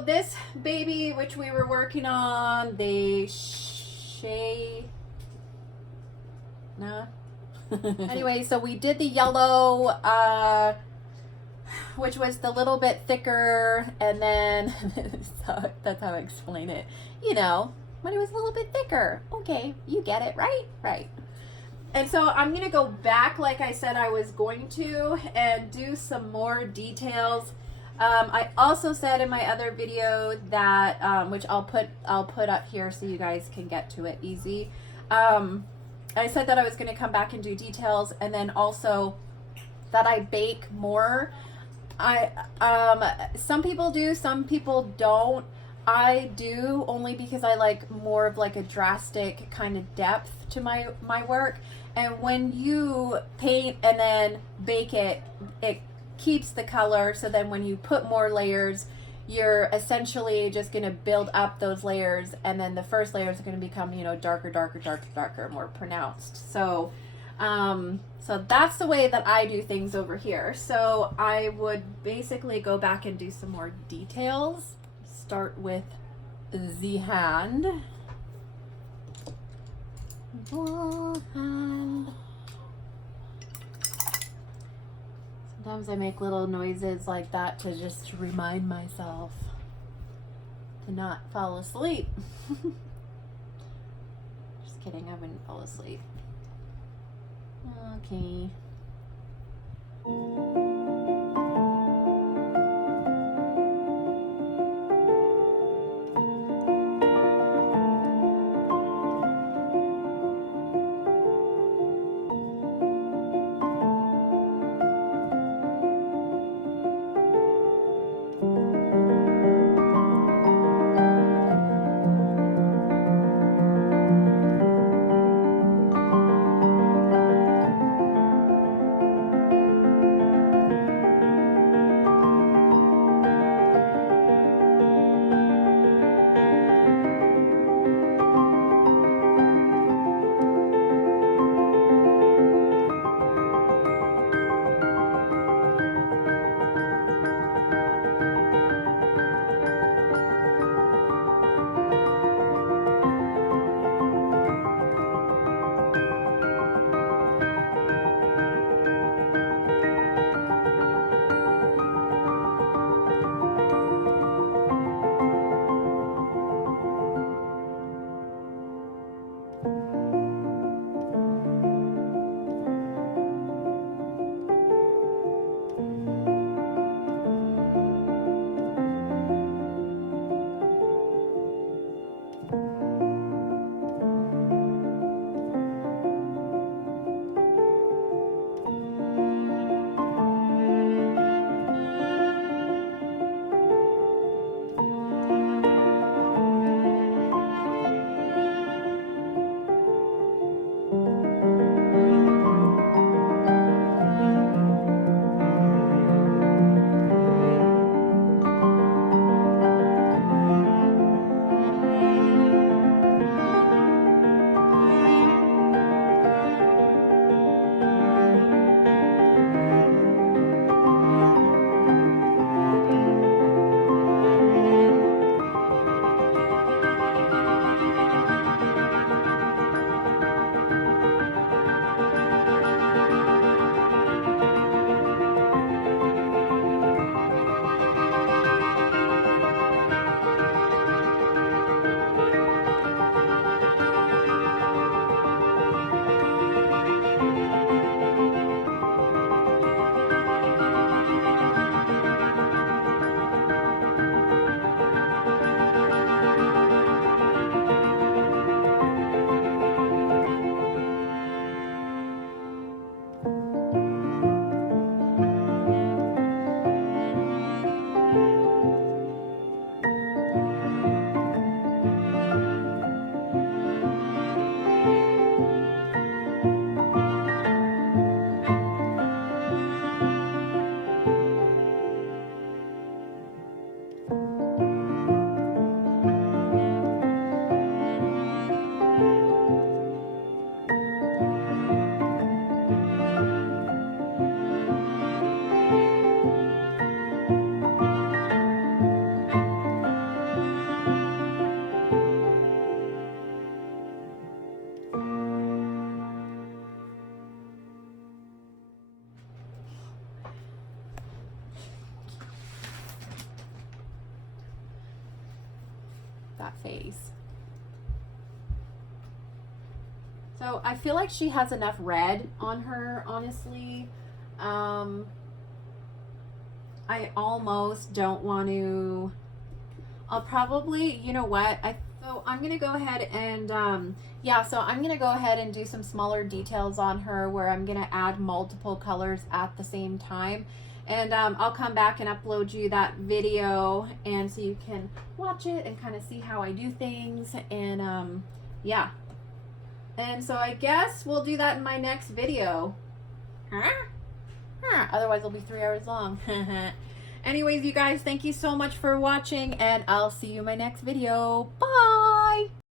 So this baby, which we were working on, no. Anyway, so we did the yellow, which was the little bit thicker, and then so that's how I explain it. You know, when it was a little bit thicker. Okay, you get it, right? Right. And so I'm going to go back like I said I was going to and do some more details. I also said in my other video that, which I'll put up here so you guys can get to it easy. I said that I was going to come back and do details, and then also that I bake more. Some people do, some people don't. I do, only because I like more of like a drastic kind of depth to my work. And when you paint and then bake it, it keeps the color. So then when you put more layers, you're essentially just going to build up those layers, and then the first layers are going to become, you know, darker, more pronounced. So so that's the way that I do things over here. So I would basically go back and do some more details. Start with the hand. Sometimes I make little noises like that to just remind myself to not fall asleep. Just kidding, I wouldn't fall asleep. Okay. that face. So I feel like she has enough red on her, honestly. I almost don't want to, I'll probably, you know what, so I'm going to go ahead and, yeah, so I'm going to go ahead and do some smaller details on her where I'm going to add multiple colors at the same time. And I'll come back and upload you that video, and so you can watch it and kind of see how I do things. And yeah. And so I guess we'll do that in my next video. Otherwise it'll be 3 hours long. Anyways, you guys, thank you so much for watching, and I'll see you in my next video. Bye!